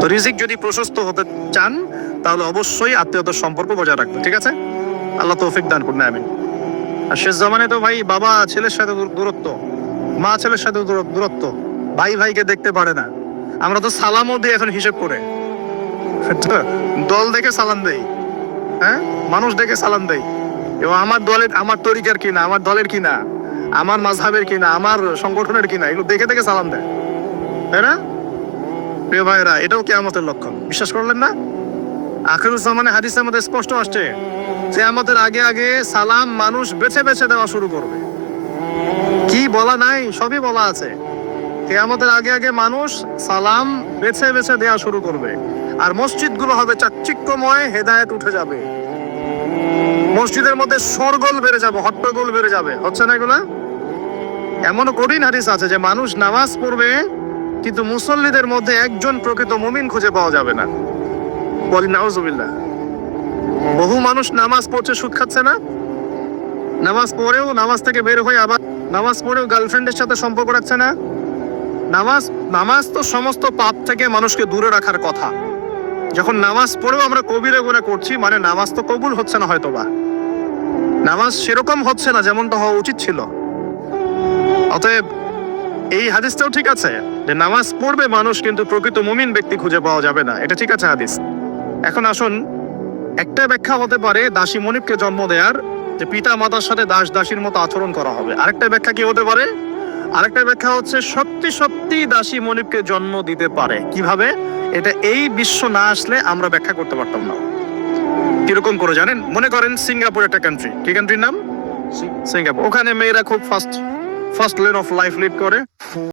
তো রিজিক যদি প্রশস্ত হতে চান তাহলে অবশ্যই আত্মীয়তার সম্পর্ক বজায় রাখবেন, ঠিক আছে? আল্লাহ তৌফিক দান করুন, আমিন। আর শেষ জামানে তো ভাই বাবা ছেলের সাথে দূরত্ব, মা ছেলের সাথে দূরত্ব, ভাই ভাইকে দেখতে পারে না। আমরা তো সালামও দিই এখন হিসেব করে, দল দেখে সালাম দেই, হ্যাঁ, মানুষ দেখে সালাম দেই। এবং আমার দলের, আমার তরিকার কিনা, আমার দলের কিনা, আমার মাযহাবের কিনা, আমার সংগঠনের কিনা, এগুলো দেখে দেখে সালাম দেয়, তাই না? প্রিয় ভাইরা, এটাও কিয়ামতের লক্ষণ, বিশ্বাস করলেন না? আখিরুজ্জামানে হাদিসের মধ্যে স্পষ্ট আসছে যে আমাদের আগে আগে সালাম মানুষ বেছে বেছে দেওয়া শুরু করবে। কি বলা নাই, সবই বলা আছে। কিয়ামতের আগে আগে মানুষ সালাম বেছে বেছে দেওয়া শুরু করবে, আর মসজিদগুলো হবে চাকচিক্যময়, হেদায়েত উঠে যাবে। মসজিদের মধ্যে শোরগোল বেড়ে যাবে, হট্টগোল বেড়ে যাবে। হচ্ছে না এগুলা? এমনও কঠিন হাদিস আছে যে মানুষ নামাজ পড়বে কিন্তু মুসল্লিদের মধ্যে একজন প্রকৃত মুমিন খুঁজে পাওয়া যাবে না। বলি নাউজুবিল্লাহ। বহু মানুষ নামাজ পড়ছে, সুদ খাচ্ছে না? নামাজ পড়েও, নামাজ থেকে বের হয়ে আবার নামাজ পড়েও গার্লফ্রেন্ডের সাথে সম্পর্ক রাখছে না? নামাজ তো সমস্ত পাপ থেকে মানুষকে দূরে রাখার কথা। যখন নামাজ পড়েও আমরা কবিরা গুনাহ করছি, মানে নামাজ তো কবুল হচ্ছে না, হয়তোবা নামাজ সেরকম হচ্ছে না যেমনটা হওয়া উচিত ছিল। অতএব এই হাদিসটাও ঠিক আছে যে নামাজ পড়বে মানুষ কিন্তু প্রকৃত মুমিন ব্যক্তি খুঁজে পাওয়া যাবে না, এটা ঠিক আছে হাদিস। এখন আসুন, একটা ব্যাখ্যা হতে পারে দাসী মনিবকে জন্ম দেওয়ার, যে পিতা মাতার সাথে দাস দাসীর মতো আচরণ করা হবে। আরেকটা ব্যাখ্যা কি হতে পারে? আরেকটা ব্যাখ্যা হচ্ছে সত্যি সত্যি দাসী মনিবকে জন্ম দিতে পারে। কিভাবে? এটা এই বিশ্ব না আসলে আমরা ব্যাখ্যা করতে পারতাম না। কিরকম করে জানেন? মনে করেন সিঙ্গাপুর একটা কান্ট্রি, কি কান্ট্রির নাম? সিঙ্গাপুর। ওখানে মেয়েরা খুব first lane of life lead করে।